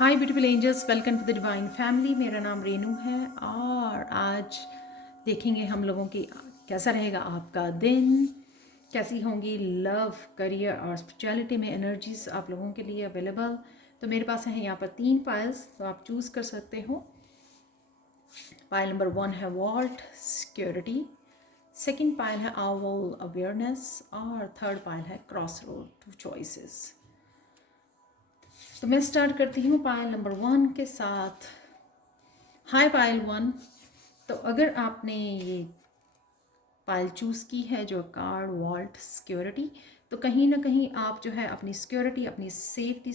Hi beautiful angels, welcome to the divine family. मेरा नाम रेनू है और आज देखेंगे हम लोगों की कैसा रहेगा आपका दिन, कैसी होंगी लव, करियर और स्पिरिचुअलिटी में एनर्जीज आप लोगों के लिए अवेलेबल। तो मेरे पास है यहाँ पर 3 पाइल्स, तो आप चूज़ कर सकते हो। पाइल नंबर 1 है वॉल्ट सिक्योरिटी, सेकेंड पाइल है आउल अवेयरनेस और थर्ड पाइल है क्रॉस रोड टू चॉइसेस। तो मैं स्टार्ट करती हूँ पाइल नंबर 1 के साथ। हाय पाइल 1। तो अगर आपने ये पाइल चूज़ की है जो कार्ड वॉल्ट सिक्योरिटी, तो कहीं ना कहीं आप जो है अपनी सिक्योरिटी, अपनी सेफ्टी,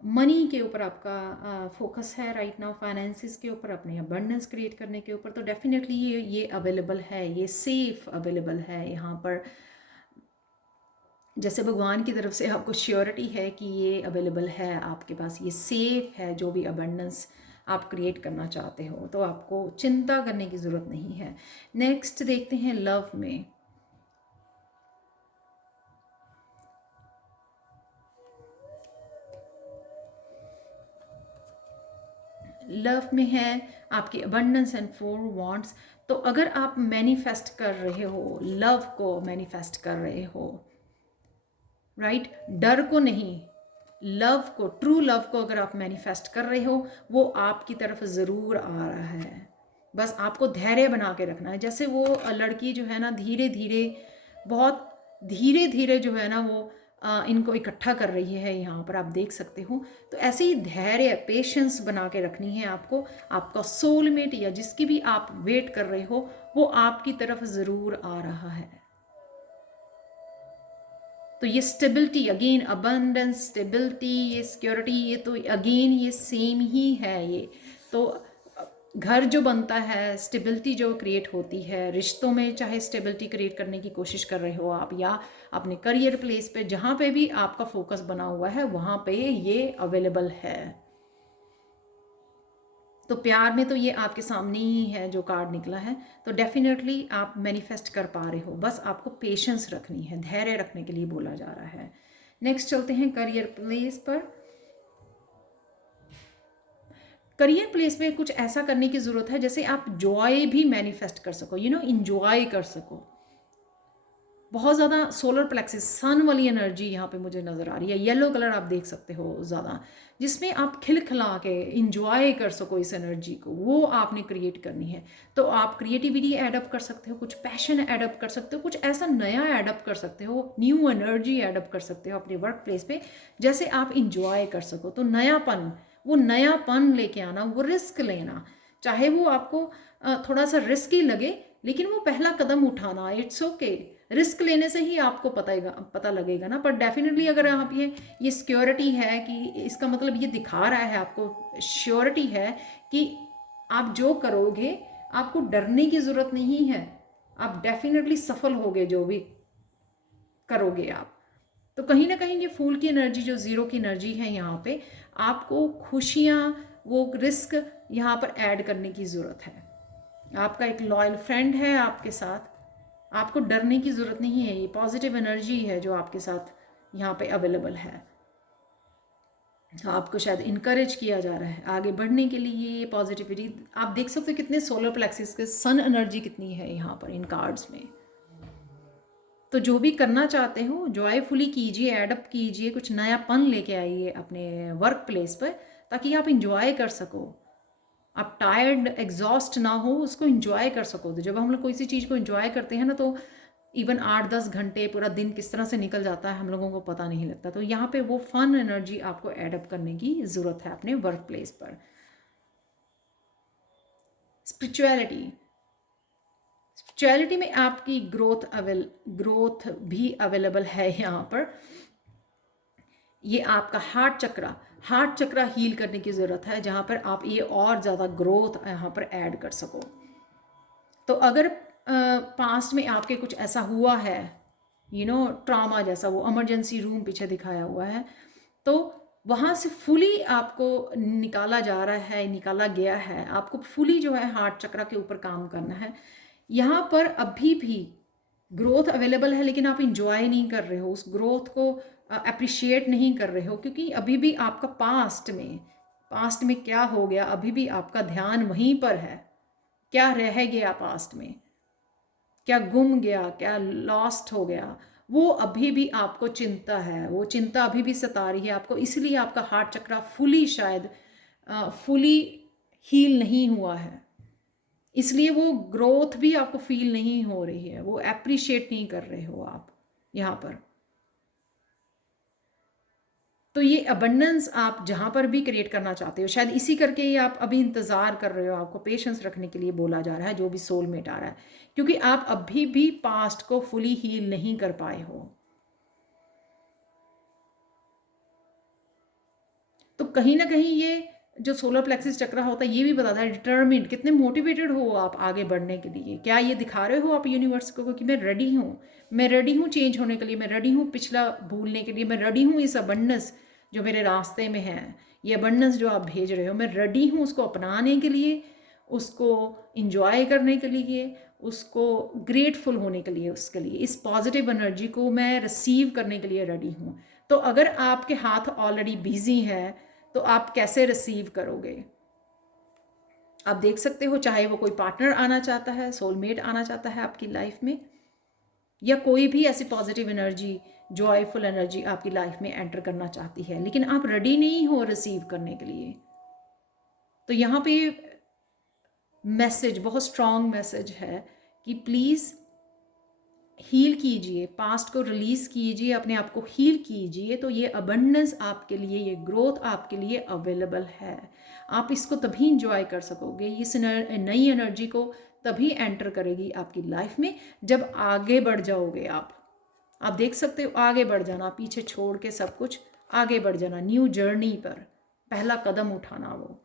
मनी के ऊपर आपका फोकस है राइट नाउ, फाइनेंसिस के ऊपर, अपने अबंडेंस क्रिएट करने के ऊपर। तो डेफिनेटली ये अवेलेबल है, ये सेफ अवेलेबल है यहाँ पर। जैसे भगवान की तरफ से आपको श्योरिटी है कि ये अवेलेबल है आपके पास, ये सेफ है। जो भी अबंडेंस आप क्रिएट करना चाहते हो तो आपको चिंता करने की ज़रूरत नहीं है। नेक्स्ट देखते हैं लव में। लव में है आपकी अबंडेंस एंड 4 वांट्स। तो अगर आप मैनिफेस्ट कर रहे हो, लव को मैनिफेस्ट कर रहे हो, राइट, डर को नहीं, लव को, ट्रू लव को अगर आप मैनिफेस्ट कर रहे हो, वो आपकी तरफ ज़रूर आ रहा है। बस आपको धैर्य बना के रखना है। जैसे वो लड़की जो है ना, धीरे धीरे, बहुत धीरे धीरे जो है ना वो इनको इकट्ठा कर रही है, यहाँ पर आप देख सकते हो। तो ऐसे ही धैर्य, पेशेंस बना के रखनी है आपको। आपका सोलमेट या जिसकी भी आप वेट कर रहे हो वो आपकी तरफ ज़रूर आ रहा है। तो ये स्टेबिलिटी, अगेन अबंडेंस, स्टेबिलिटी, ये सिक्योरिटी, ये तो अगेन ये सेम ही है। ये तो घर जो बनता है, स्टेबिलिटी जो क्रिएट होती है रिश्तों में, चाहे स्टेबिलिटी क्रिएट करने की कोशिश कर रहे हो आप, या अपने करियर प्लेस पे, जहाँ पे भी आपका फोकस बना हुआ है वहाँ पे ये अवेलेबल है। तो प्यार में तो ये आपके सामने ही है जो कार्ड निकला है। तो डेफिनेटली आप मैनिफेस्ट कर पा रहे हो, बस आपको पेशेंस रखनी है, धैर्य रखने के लिए बोला जा रहा है। नेक्स्ट चलते हैं करियर प्लेस पर। करियर प्लेस में कुछ ऐसा करने की ज़रूरत है जैसे आप जॉय भी मैनिफेस्ट कर सको, इंजॉय कर सको। बहुत ज़्यादा सोलर प्लेक्सिस, सन वाली एनर्जी यहाँ पे मुझे नज़र आ रही है। येलो कलर आप देख सकते हो ज़्यादा, जिसमें आप खिलखिला के इंजॉय कर सको इस एनर्जी को, वो आपने क्रिएट करनी है। तो आप क्रिएटिविटी एडअप कर सकते हो, कुछ पैशन एडअप कर सकते हो, कुछ ऐसा नया एडअप कर सकते हो, न्यू एनर्जी एडअप कर सकते हो अपने वर्क प्लेस पे, जैसे आप इंजॉय कर सको। तो नयापन, वो नयापन लेके आना, वो रिस्क लेना, चाहे वो आपको थोड़ा सा रिस्की लगे, लेकिन वो पहला कदम उठाना, इट्स ओके। रिस्क लेने से ही आपको पता लगेगा ना। पर डेफिनेटली अगर आप ये सिक्योरिटी है कि इसका मतलब ये दिखा रहा है, आपको श्योरिटी है कि आप जो करोगे आपको डरने की ज़रूरत नहीं है, आप डेफिनेटली सफल होगे जो भी करोगे आप। तो कहीं ना कहीं ये फूल की एनर्जी, जो ज़ीरो की एनर्जी है यहाँ पे, आपको खुशियाँ, वो रिस्क यहाँ पर ऐड करने की ज़रूरत है। आपका एक लॉयल फ्रेंड है आपके साथ, आपको डरने की ज़रूरत नहीं है। ये पॉजिटिव एनर्जी है जो आपके साथ यहाँ पे अवेलेबल है। आपको शायद इनकरेज किया जा रहा है आगे बढ़ने के लिए। ये पॉजिटिविटी आप देख सकते हो, कितने सोलर प्लेक्सिस के सन एनर्जी कितनी है यहाँ पर इन कार्ड्स में। तो जो भी करना चाहते हो जॉयफुली कीजिए, एडअप कीजिए, कुछ नयापन लेके आइए अपने वर्क प्लेस पर, ताकि आप इंजॉय कर सको, आप टायर्ड, एग्जॉस्ट ना हो, उसको इंजॉय कर सको। तो जब हम लोग कोई सी चीज़ को इंजॉय करते हैं ना, तो इवन 8-10 घंटे, पूरा दिन किस तरह से निकल जाता है हम लोगों को पता नहीं लगता। तो यहाँ पे वो फन एनर्जी आपको एडअप करने की ज़रूरत है अपने वर्क प्लेस पर। स्पिरिचुअलिटी, स्पिरिचुअलिटी में आपकी ग्रोथ भी अवेलेबल है यहाँ पर। ये आपका हार्ट चक्रा हील करने की ज़रूरत है, जहाँ पर आप ये और ज़्यादा ग्रोथ यहाँ पर ऐड कर सको। तो अगर पास्ट में आपके कुछ ऐसा हुआ है, ट्रॉमा जैसा, वो इमरजेंसी रूम पीछे दिखाया हुआ है, तो वहाँ से फुली आपको निकाला जा रहा है, निकाला गया है। आपको फुली जो है हार्ट चक्रा के ऊपर काम करना है। यहाँ पर अभी भी ग्रोथ अवेलेबल है लेकिन आप इंजॉय नहीं कर रहे हो, उस ग्रोथ को अप्रिशिएट नहीं कर रहे हो, क्योंकि अभी भी आपका पास्ट में क्या हो गया, अभी भी आपका ध्यान वहीं पर है। क्या रह गया पास्ट में, क्या गुम गया, क्या लॉस्ट हो गया, वो अभी भी आपको चिंता है, वो चिंता अभी भी सता रही है आपको। इसलिए आपका हार्ट चक्रा फुली हील नहीं हुआ है, इसलिए वो ग्रोथ भी आपको फील नहीं हो रही है, वो एप्रिशिएट नहीं कर रहे हो आप यहाँ पर। तो ये अबंडेंस आप जहाँ पर भी क्रिएट करना चाहते हो, शायद इसी करके ही आप अभी इंतज़ार कर रहे हो, आपको पेशेंस रखने के लिए बोला जा रहा है, जो भी सोलमेट आ रहा है, क्योंकि आप अभी भी पास्ट को फुली हील नहीं कर पाए हो। तो कहीं ना कहीं ये जो सोलर प्लेक्सिस चक्र होता है ये भी बताता है डिटर्मिन्ड, कितने मोटिवेटेड हो आप आगे बढ़ने के लिए। क्या ये दिखा रहे हो आप यूनिवर्स को कि मैं रेडी हूँ, मैं रेडी हूँ चेंज होने के लिए, मैं रेडी हूँ पिछला भूलने के लिए, मैं रेडी हूँ इस अबंडेंस जो मेरे रास्ते में है, ये अबंडेंस जो आप भेज रहे हो, मैं रेडी हूँ उसको अपनाने के लिए, उसको इंजॉय करने के लिए, उसको ग्रेटफुल होने के लिए, उसके लिए इस पॉजिटिव एनर्जी को मैं रिसीव करने के लिए रेडी हूँ। तो अगर आपके हाथ ऑलरेडी बिजी है तो आप कैसे रिसीव करोगे? आप देख सकते हो, चाहे वो कोई पार्टनर आना चाहता है, सोलमेट आना चाहता है आपकी लाइफ में, या कोई भी ऐसी पॉजिटिव एनर्जी, जॉयफुल एनर्जी आपकी लाइफ में एंटर करना चाहती है, लेकिन आप रेडी नहीं हो रिसीव करने के लिए। तो यहाँ पे मैसेज, बहुत स्ट्रॉन्ग मैसेज है कि प्लीज़ हील कीजिए, पास्ट को रिलीज़ कीजिए, अपने आप को हील कीजिए। तो ये अबंडेंस आपके लिए, ये ग्रोथ आपके लिए अवेलेबल है। आप इसको तभी इंजॉय कर सकोगे, इस नई एनर्जी को तभी एंटर करेगी आपकी लाइफ में जब आगे बढ़ जाओगे आप देख सकते हो, आगे बढ़ जाना, पीछे छोड़ के सब कुछ आगे बढ़ जाना, न्यू जर्नी पर पहला कदम उठाना वो।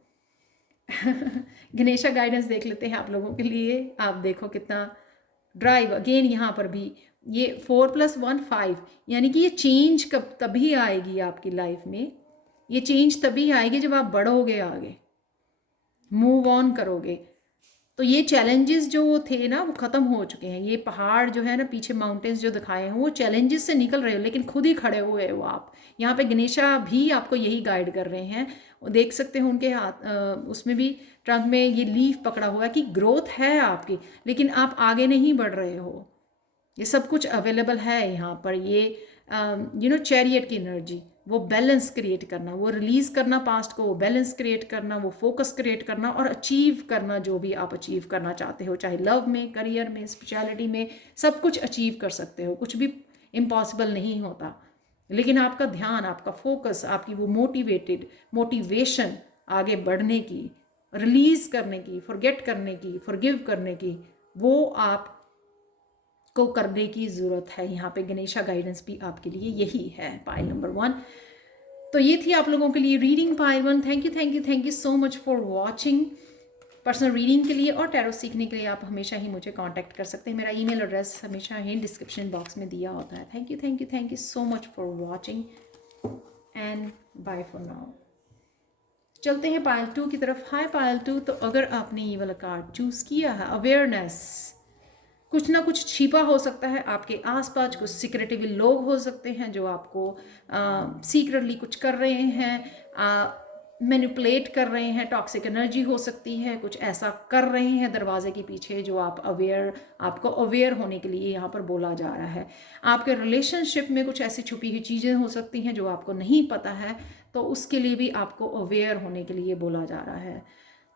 गणेशा गाइडेंस देख लेते हैं आप लोगों के लिए। आप देखो कितना ड्राइव, अगेन यहाँ पर भी ये 4+1 5, यानी कि ये चेंज कब तभी आएगी आपकी लाइफ में, ये चेंज तभी आएगी जब आप बढ़ोगे आगे, मूव ऑन करोगे। तो ये चैलेंजेस जो थे ना वो ख़त्म हो चुके हैं, ये पहाड़ जो है ना पीछे माउंटेन्स जो दिखाए हैं वो चैलेंजेस से निकल रहे हो, लेकिन खुद ही खड़े हुए हो आप। यहाँ पे गणेशा भी आपको यही गाइड कर रहे हैं, वो देख सकते हो उनके हाथ उसमें भी ट्रंक में ये लीफ पकड़ा हुआ है कि ग्रोथ है आपकी, लेकिन आप आगे नहीं बढ़ रहे हो। ये सब कुछ अवेलेबल है यहाँ पर, ये चैरियट की एनर्जी, वो बैलेंस क्रिएट करना, वो रिलीज़ करना पास्ट को, वो बैलेंस क्रिएट करना, वो फोकस क्रिएट करना और अचीव करना जो भी आप अचीव करना चाहते हो, चाहे लव में, करियर में, स्पिरिचुअलिटी में, सब कुछ अचीव कर सकते हो, कुछ भी इम्पॉसिबल नहीं होता। लेकिन आपका ध्यान, आपका फोकस, आपकी वो मोटिवेशन आगे बढ़ने की, रिलीज़ करने की, फॉरगेट करने की, फॉरगिव करने की, वो आप को करने की ज़रूरत है। यहाँ पे गणेशा गाइडेंस भी आपके लिए यही है, पाइल नंबर 1। तो ये थी आप लोगों के लिए reading pile 1। Thank you so much for watching. Personal reading के लिए और टैरो सीखने के लिए आप हमेशा ही मुझे कांटेक्ट कर सकते हैं, मेरा ईमेल एड्रेस हमेशा ही डिस्क्रिप्शन बॉक्स में दिया होता है। Thank you so much for watching and bye for now. चलते हैं पाइल 2 की तरफ। हाय पाइल 2, तो अगर आपने ये वाला कार्ड चूज़ किया है, अवेयरनेस, कुछ ना कुछ छिपा हो सकता है आपके आसपास, कुछ सीक्रेटिव लोग हो सकते हैं जो आपको सीक्रेटली कुछ कर रहे हैं, मैनिपुलेट कर रहे हैं, टॉक्सिक एनर्जी हो सकती है, कुछ ऐसा कर रहे हैं दरवाजे के पीछे जो आपको अवेयर होने के लिए यहाँ पर बोला जा रहा है। आपके रिलेशनशिप में कुछ ऐसी छुपी हुई चीज़ें हो सकती हैं जो आपको नहीं पता है, तो उसके लिए भी आपको अवेयर होने के लिए बोला जा रहा है।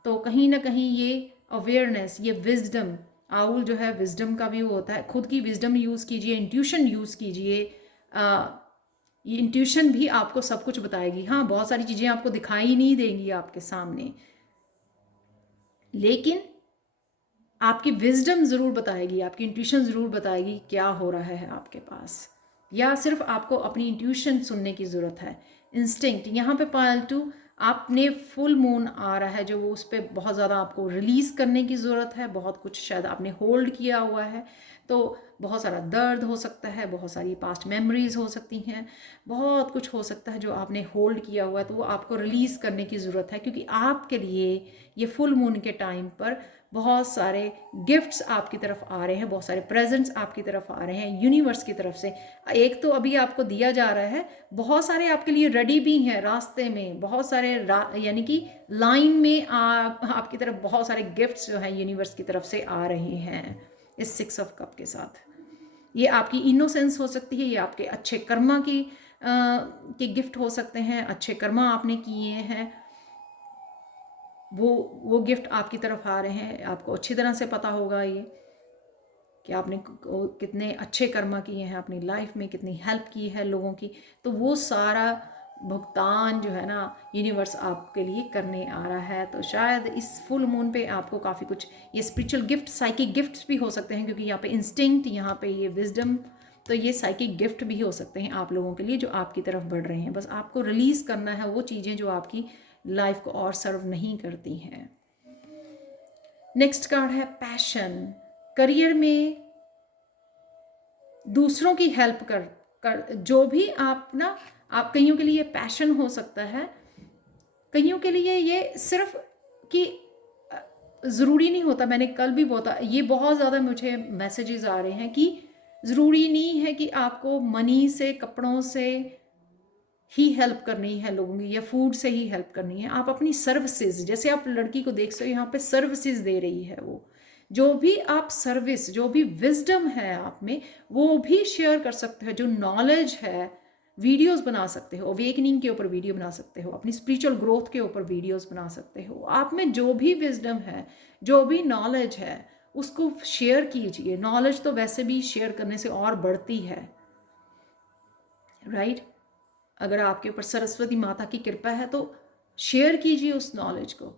तो कहीं ना कहीं ये अवेयरनेस, ये विजडम, आउल जो है विजडम का भी होता है, खुद की विजडम यूज़ कीजिए, इंट्यूशन यूज़ कीजिए। ये इंट्यूशन भी आपको सब कुछ बताएगी। हाँ, बहुत सारी चीज़ें आपको दिखाई नहीं देंगी आपके सामने, लेकिन आपकी विजडम ज़रूर बताएगी, आपकी इंट्यूशन ज़रूर बताएगी क्या हो रहा है आपके पास, या सिर्फ आपको अपनी इंट्यूशन सुनने की ज़रूरत है। इंस्टिंक्ट, यहाँ पे पाइल 2 आपने फुल मून आ रहा है जो वो उस पर बहुत ज़्यादा आपको रिलीज़ करने की ज़रूरत है। बहुत कुछ शायद आपने होल्ड किया हुआ है, तो बहुत सारा दर्द हो सकता है, बहुत सारी पास्ट मेमोरीज हो सकती हैं, बहुत कुछ हो सकता है जो आपने होल्ड किया हुआ है, तो वो आपको रिलीज़ करने की ज़रूरत है, क्योंकि आपके लिए ये फुल मून के टाइम पर बहुत सारे गिफ्ट्स आपकी तरफ आ रहे हैं, बहुत सारे प्रेजेंट्स आपकी तरफ आ रहे हैं यूनिवर्स की तरफ से। एक तो अभी आपको दिया जा रहा है, बहुत सारे आपके लिए रेडी भी हैं रास्ते में, बहुत सारे यानी कि लाइन में आपकी तरफ बहुत सारे गिफ्ट्स जो हैं यूनिवर्स की तरफ से आ रहे हैं इस 6 ऑफ कप के साथ। ये आपकी इनोसेंस हो सकती है, ये आपके अच्छे कर्मा के गिफ्ट हो सकते हैं, अच्छे कर्मा आपने किए हैं, वो गिफ्ट आपकी तरफ आ रहे हैं। आपको अच्छी तरह से पता होगा ये कि आपने कितने अच्छे कर्मा किए हैं अपनी लाइफ में, कितनी हेल्प की है लोगों की, तो वो सारा भुगतान जो है ना यूनिवर्स आपके लिए करने आ रहा है। तो शायद इस फुल मून पे आपको काफ़ी कुछ ये स्पिरिचुअल गिफ्ट, साइकिक गिफ्ट्स भी हो सकते हैं, क्योंकि यहाँ पे इंस्टिंक्ट, यहाँ पे ये विजडम, तो ये साइकिक गिफ्ट भी हो सकते हैं आप लोगों के लिए जो आपकी तरफ बढ़ रहे हैं। बस आपको रिलीज़ करना है वो चीज़ें जो आपकी लाइफ को और सर्व नहीं करती हैं। नेक्स्ट कार्ड है पैशन। करियर में दूसरों की हेल्प कर जो भी आप ना, आप कईयों के लिए पैशन हो सकता है, कईयों के लिए ये सिर्फ कि ज़रूरी नहीं होता, मैंने कल भी बोला, ये बहुत ज़्यादा मुझे मैसेजेस आ रहे हैं कि ज़रूरी नहीं है कि आपको मनी से, कपड़ों से ही हेल्प करनी है लोगों की, या फूड से ही हेल्प करनी है। आप अपनी सर्विसेज, जैसे आप लड़की को देख सकते हो यहाँ पे सर्विसेज दे रही है, वो जो भी आप सर्विस, जो भी विजडम है आप में, वो भी शेयर कर सकते हो। जो नॉलेज है, वीडियोस बना सकते हो, अवेकनिंग के ऊपर वीडियो बना सकते हो, अपनी स्पिरिचुअल ग्रोथ के ऊपर वीडियोस बना सकते हो। आप में जो भी विजडम है, जो भी नॉलेज है, उसको शेयर कीजिए। नॉलेज तो वैसे भी शेयर करने से और बढ़ती है, राइट? अगर आपके ऊपर सरस्वती माता की कृपा है तो शेयर कीजिए उस नॉलेज को,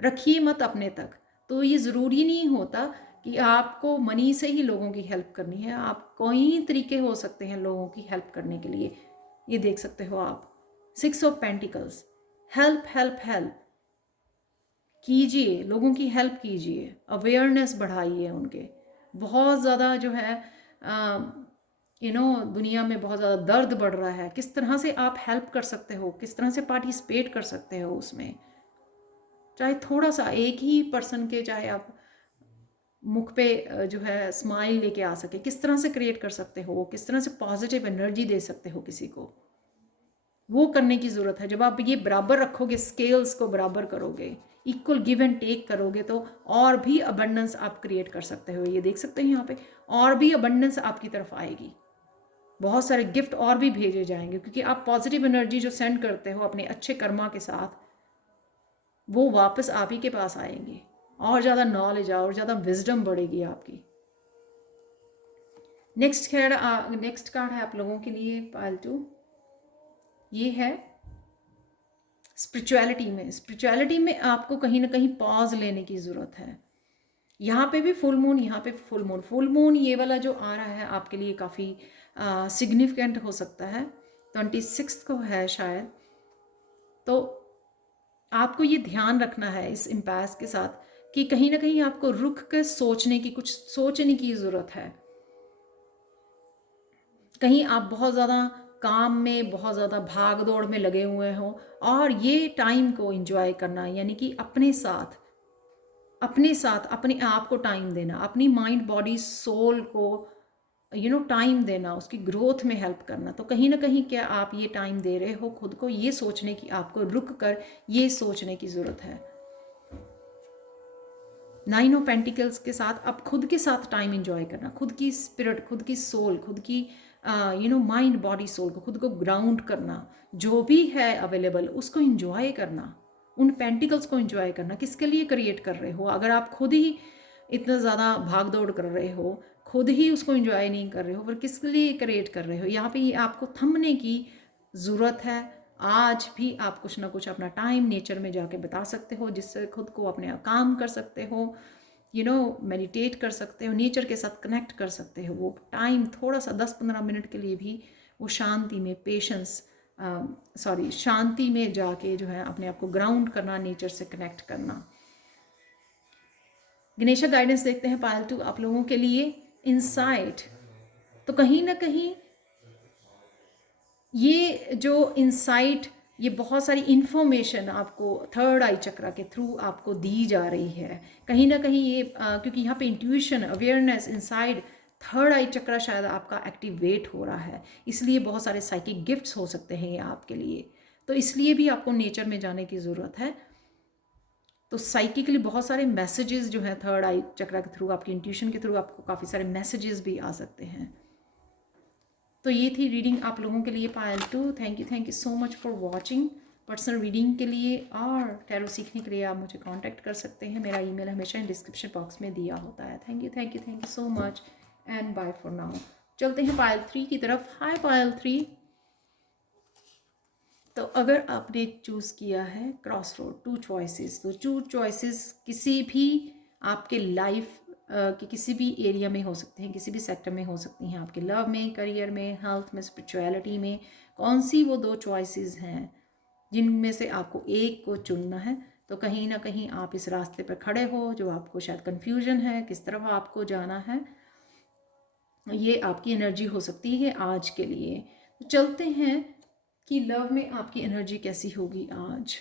रखिए मत अपने तक। तो ये ज़रूरी नहीं होता कि आपको मनी से ही लोगों की हेल्प करनी है, आप कोई तरीके हो सकते हैं लोगों की हेल्प करने के लिए। ये देख सकते हो आप 6 of pentacles, help help help कीजिए, लोगों की हेल्प कीजिए, अवेयरनेस बढ़ाइए उनके। बहुत ज़्यादा जो है दुनिया में बहुत ज़्यादा दर्द बढ़ रहा है, किस तरह से आप हेल्प कर सकते हो, किस तरह से पार्टिसिपेट कर सकते हो उसमें। चाहे थोड़ा सा, एक ही पर्सन के, चाहे आप मुख पे जो है स्माइल लेके आ सके, किस तरह से क्रिएट कर सकते हो, किस तरह से पॉजिटिव एनर्जी दे सकते हो किसी को, वो करने की ज़रूरत है। जब आप ये बराबर रखोगे, स्केल्स को बराबर करोगे, इक्वल गिव एंड टेक करोगे, तो और भी अबंडेंस आप क्रिएट कर सकते हो। ये देख सकते हैं यहाँ पे, और भी अबंडेंस आपकी तरफ आएगी, बहुत सारे गिफ्ट और भी भेजे जाएंगे, क्योंकि आप पॉजिटिव एनर्जी जो सेंड करते हो अपने अच्छे कर्मा के साथ, वो वापस आप ही के पास आएंगे। और ज़्यादा नॉलेज, और ज़्यादा विजडम बढ़ेगी आपकी। नेक्स्ट कार्ड है आप लोगों के लिए पालतू, ये है स्पिरिचुअलिटी में आपको कहीं ना कहीं पॉज लेने की ज़रूरत है। यहाँ पे भी फुल मून, यहाँ पे फुल मून ये वाला जो आ रहा है आपके लिए काफ़ी सिग्निफिकेंट हो सकता है। 26 को है शायद। तो आपको ये ध्यान रखना है इस इम्पैस के साथ कि कहीं ना कहीं आपको रुक कर सोचने की ज़रूरत है। कहीं आप बहुत ज़्यादा काम में, बहुत ज़्यादा भाग दौड़ में लगे हुए हो, और ये टाइम को एंजॉय करना, यानी कि अपने साथ अपने आप को टाइम देना, अपनी माइंड बॉडी सोल को टाइम देना, उसकी ग्रोथ में हेल्प करना। तो कहीं ना कहीं क्या आप ये टाइम दे रहे हो खुद को, ये सोचने की, आपको रुक कर ये सोचने की ज़रूरत है। 9 ऑफ पेंटिकल्स के साथ अब खुद के साथ टाइम एंजॉय करना, खुद की स्पिरिट, खुद की सोल, खुद की माइंड बॉडी सोल को, खुद को ग्राउंड करना, जो भी है अवेलेबल उसको एंजॉय करना, उन पेंटिकल्स को एंजॉय करना। किसके लिए क्रिएट कर रहे हो? अगर आप खुद ही इतना ज़्यादा भाग दौड़ कर रहे हो, खुद ही उसको एंजॉय नहीं कर रहे हो, पर किसके लिए क्रिएट कर रहे हो? यहाँ पे आपको थमने की ज़रूरत है। आज भी आप कुछ ना कुछ अपना टाइम नेचर में जाके बिता सकते हो, जिससे खुद को अपने काम कर सकते हो, मेडिटेट कर सकते हो, नेचर के साथ कनेक्ट कर सकते हो। वो टाइम थोड़ा सा 10-15 मिनट के लिए भी वो शांति में, शांति में जाके जो है अपने आप को ग्राउंड करना, नेचर से कनेक्ट करना। गणेशा गाइडेंस देखते हैं पालतू आप लोगों के लिए इनसाइट। तो कहीं ना कहीं ये जो इनसाइट ये बहुत सारी इन्फॉर्मेशन आपको थर्ड आई चक्रा के थ्रू आपको दी जा रही है। कहीं ना कहीं ये क्योंकि यहाँ पे इंट्यूशन, अवेयरनेस इनसाइड थर्ड आई चक्रा शायद आपका एक्टिवेट हो रहा है, इसलिए बहुत सारे साइकिक गिफ्ट्स हो सकते हैं ये आपके लिए। तो इसलिए भी आपको नेचर में जाने की ज़रूरत है। तो साइकिकली बहुत सारे मैसेजेस जो हैं थर्ड आई चक्रा के थ्रू, आपकी इंट्यूशन के थ्रू आपको काफ़ी सारे मैसेजेस भी आ सकते हैं। तो ये थी रीडिंग आप लोगों के लिए पायल 2। Thank you so much for watching. Personal reading के लिए और टैरो सीखने के लिए आप मुझे कांटेक्ट कर सकते हैं। मेरा ईमेल हमेशा डिस्क्रिप्शन बॉक्स में दिया होता है। Thank you so much and bye for now. चलते हैं पायल 3 की तरफ। हाय पायल 3। तो अगर आपने चूज़ किया है क्रॉस रोड, 2 चॉइसेस, तो 2 चॉइसेस किसी भी आपके लाइफ कि किसी भी एरिया में हो सकते हैं, किसी भी सेक्टर में हो सकती हैं, आपके लव में, करियर में, हेल्थ में, स्पिरिचुअलिटी में। कौन सी वो 2 चॉइसेस हैं जिनमें से आपको एक को चुनना है। तो कहीं ना कहीं आप इस रास्ते पर खड़े हो जो आपको शायद कन्फ्यूजन है किस तरफ आपको जाना है। ये आपकी एनर्जी हो सकती है आज के लिए। तो चलते हैं कि लव में आपकी एनर्जी कैसी होगी आज।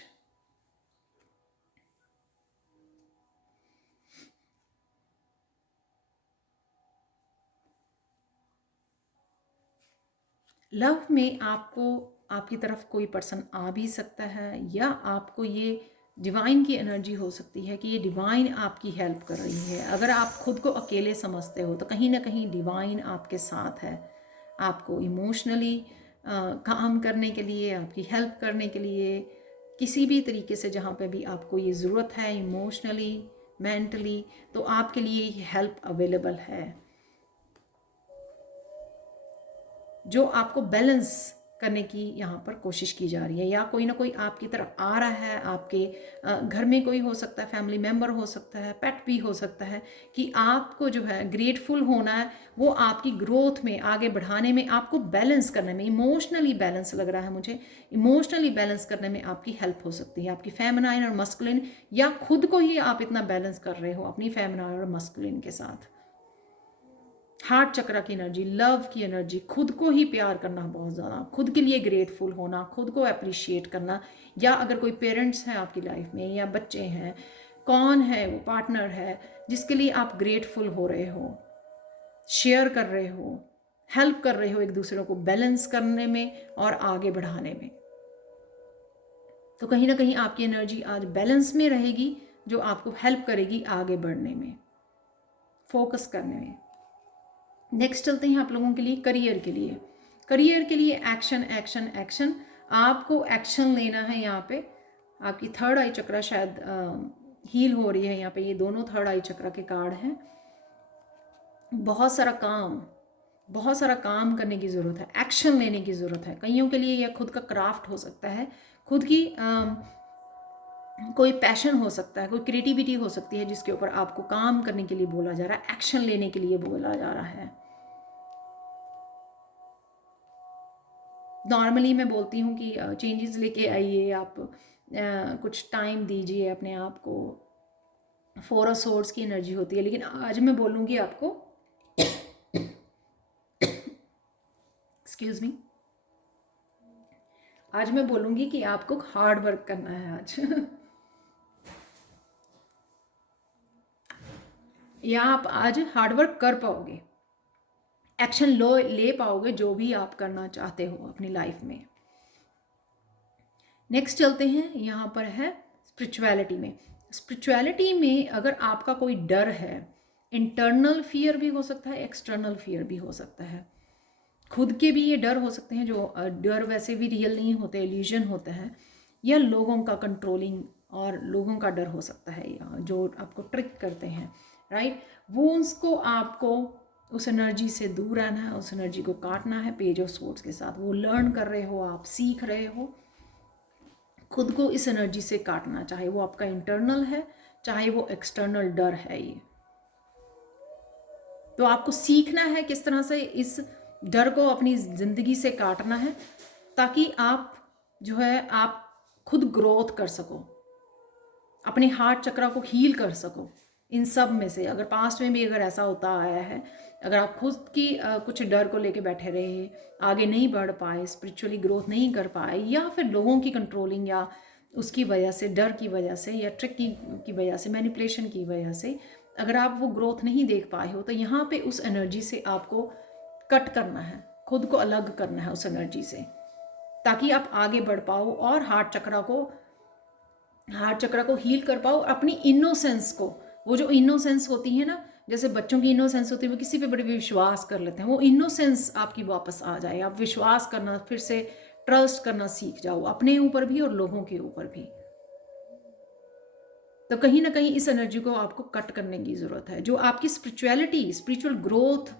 लव में आपको आपकी तरफ कोई पर्सन आ भी सकता है, या आपको ये डिवाइन की एनर्जी हो सकती है कि ये डिवाइन आपकी हेल्प कर रही है। अगर आप खुद को अकेले समझते हो तो कहीं ना कहीं डिवाइन आपके साथ है, आपको इमोशनली काम करने के लिए, आपकी हेल्प करने के लिए, किसी भी तरीके से जहाँ पे भी आपको ये ज़रूरत है इमोशनली, मेंटली, तो आपके लिए ये हेल्प अवेलेबल है जो आपको बैलेंस करने की यहाँ पर कोशिश की जा रही है। या कोई ना कोई आपकी तरफ आ रहा है, आपके घर में कोई हो सकता है, फैमिली मेम्बर हो सकता है, पेट भी हो सकता है, कि आपको जो है ग्रेटफुल होना है, वो आपकी ग्रोथ में, आगे बढ़ाने में, आपको बैलेंस करने में, इमोशनली बैलेंस लग रहा है मुझे, इमोशनली बैलेंस करने में आपकी हेल्प हो सकती है, आपकी फेमिनाइन और मस्कुलिन, या खुद को ही आप इतना बैलेंस कर रहे हो अपनी फेमिनाइन और मस्कुलिन के साथ। हार्ट चक्र की एनर्जी, लव की एनर्जी, खुद को ही प्यार करना, बहुत ज़्यादा खुद के लिए ग्रेटफुल होना, खुद को अप्रिशिएट करना। या अगर कोई पेरेंट्स हैं आपकी लाइफ में, या बच्चे हैं, कौन है वो पार्टनर है जिसके लिए आप ग्रेटफुल हो रहे हो, शेयर कर रहे हो, हेल्प कर रहे हो एक दूसरे को बैलेंस करने में और आगे बढ़ाने में। तो कहीं ना कहीं आपकी एनर्जी आज बैलेंस में रहेगी, जो आपको हेल्प करेगी आगे बढ़ने में, फोकस करने में। नेक्स्ट चलते हैं आप लोगों के लिए करियर के लिए। करियर के लिए एक्शन एक्शन एक्शन, आपको एक्शन लेना है। यहाँ पे आपकी थर्ड आई चक्रा शायद हील हो रही है। यहाँ पे ये दोनों थर्ड आई चक्रा के कार्ड हैं। बहुत सारा काम करने की ज़रूरत है, एक्शन लेने की ज़रूरत है। कईयों के लिए यह खुद का क्राफ्ट हो सकता है, खुद की कोई पैशन हो सकता है, कोई क्रिएटिविटी हो सकती है जिसके ऊपर आपको काम करने के लिए बोला जा रहा है, एक्शन लेने के लिए बोला जा रहा है। नॉर्मली मैं बोलती हूँ कि चेंजेस लेके आइए, आप कुछ टाइम दीजिए अपने आप को। 4 ऑफ सोर्ड्स की एनर्जी होती है, लेकिन आज मैं बोलूँगी आपको एक्सक्यूज मी, आज मैं बोलूँगी कि आपको हार्ड वर्क करना है आज या आप आज हार्ड वर्क कर पाओगे, एक्शन ले पाओगे जो भी आप करना चाहते हो अपनी लाइफ में। नेक्स्ट चलते हैं, यहाँ पर है स्पिरिचुअलिटी में। स्पिरिचुअलिटी में अगर आपका कोई डर है, इंटरनल फियर भी हो सकता है, एक्सटर्नल फियर भी हो सकता है। खुद के भी ये डर हो सकते हैं, जो डर वैसे भी रियल नहीं होते, इल्यूजन होते हैं, या लोगों का कंट्रोलिंग और लोगों का डर हो सकता है जो आपको ट्रिक करते हैं, राइट। वो उसको आपको उस एनर्जी से दूर रहना है, उस एनर्जी को काटना है पेज ऑफ सोर्ड्स के साथ। वो लर्न कर रहे हो, आप सीख रहे हो खुद को इस एनर्जी से काटना, चाहे वो आपका इंटरनल है, चाहे वो एक्सटर्नल डर है। ये तो आपको सीखना है किस तरह से इस डर को अपनी ज़िंदगी से काटना है, ताकि आप जो है आप खुद ग्रोथ कर सको, अपने हार्ट चक्रा को हील कर सको इन सब में से अगर पास्ट में भी अगर ऐसा होता आया है, अगर आप खुद की कुछ डर को लेके बैठे रहे, आगे नहीं बढ़ पाए, स्पिरिचुअली ग्रोथ नहीं कर पाए, या फिर लोगों की कंट्रोलिंग या उसकी वजह से, डर की वजह से, या ट्रिक की वजह से, मैनिपुलेशन की वजह से अगर आप वो ग्रोथ नहीं देख पाए हो, तो यहाँ पे उस एनर्जी से आपको कट करना है, खुद को अलग करना है उस एनर्जी से, ताकि आप आगे बढ़ पाओ और हार्ट चक्र को हील कर पाओ, अपनी इनोसेंस को। वो जो इनोसेंस होती है ना, जैसे बच्चों की इनोसेंस होती है, वो किसी पे बड़े विश्वास कर लेते हैं, वो इनोसेंस आपकी वापस आ जाए, आप विश्वास करना, फिर से ट्रस्ट करना सीख जाओ, अपने ऊपर भी और लोगों के ऊपर भी। तो कहीं ना कहीं इस एनर्जी को आपको कट करने की ज़रूरत है, जो आपकी स्पिरिचुअल ग्रोथ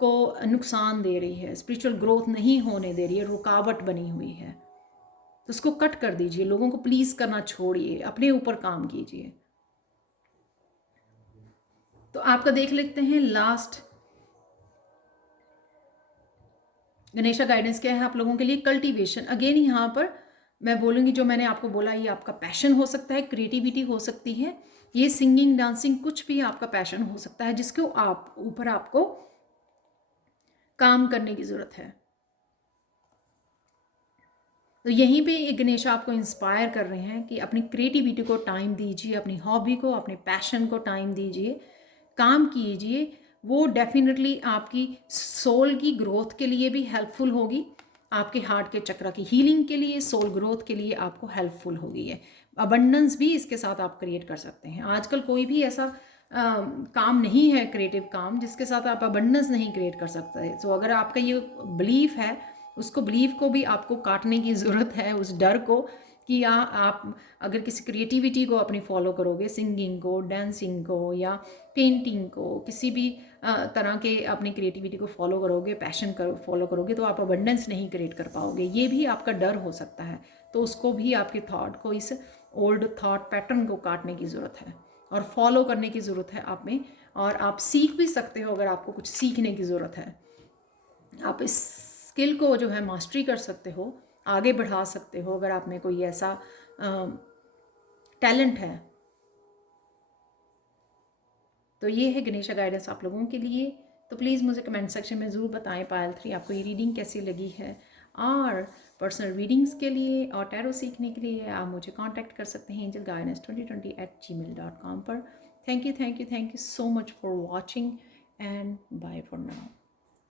को नुकसान दे रही है, स्पिरिचुअल ग्रोथ नहीं होने दे रही है, रुकावट बनी हुई है, तो उसको कट कर दीजिए। लोगों को प्लीज़ करना छोड़िए, अपने ऊपर काम कीजिए। तो आपका देख लेते हैं लास्ट गणेशा गाइडेंस क्या है आप लोगों के लिए। कल्टीवेशन, अगेन यहाँ पर मैं बोलूँगी, जो मैंने आपको बोला, ये आपका पैशन हो सकता है, क्रिएटिविटी हो सकती है, ये सिंगिंग, डांसिंग, कुछ भी आपका पैशन हो सकता है, जिसके ऊपर आपको काम करने की ज़रूरत है। तो यहीं पे एक गणेशा आपको इंस्पायर कर रहे हैं कि अपनी क्रिएटिविटी को टाइम दीजिए, अपनी हॉबी को, अपने पैशन को टाइम दीजिए, काम कीजिए। वो डेफिनेटली आपकी सोल की ग्रोथ के लिए भी हेल्पफुल होगी, आपके हार्ट के चक्र की हीलिंग के लिए, सोल ग्रोथ के लिए आपको हेल्पफुल होगी। है अबंडेंस भी इसके साथ आप क्रिएट कर सकते हैं। आजकल कोई भी ऐसा काम नहीं है, क्रिएटिव काम, जिसके साथ आप अबंडेंस नहीं क्रिएट कर सकते। तो अगर आपका ये बिलीफ है, उसको बिलीव को भी आपको काटने की ज़रूरत है, उस डर को, कि आप अगर किसी क्रिएटिविटी को अपनी फॉलो करोगे, सिंगिंग को, डांसिंग को, या पेंटिंग को, किसी भी तरह के अपनी क्रिएटिविटी को फॉलो करोगे, पैशन फॉलो करोगे, तो आप अबंडेंस नहीं क्रिएट कर पाओगे। ये भी आपका डर हो सकता है, तो उसको भी आपके थॉट को, इस ओल्ड थॉट पैटर्न को काटने की ज़रूरत है और फॉलो करने की ज़रूरत है आप में। और आप सीख भी सकते हो, अगर आपको कुछ सीखने की ज़रूरत है, आप इस स्किल को जो है मास्टरी कर सकते हो, आगे बढ़ा सकते हो, अगर आप में कोई ऐसा टैलेंट है। तो ये है गणेशा गाइडेंस आप लोगों के लिए। तो प्लीज़ मुझे कमेंट सेक्शन में ज़रूर बताएं पायल 3 आपको ये रीडिंग कैसी लगी है। और पर्सनल रीडिंग्स के लिए और टैरो सीखने के लिए आप मुझे कांटेक्ट कर सकते हैं angelguidance2020@gmail.com पर। Thank you so much for watching and bye for now.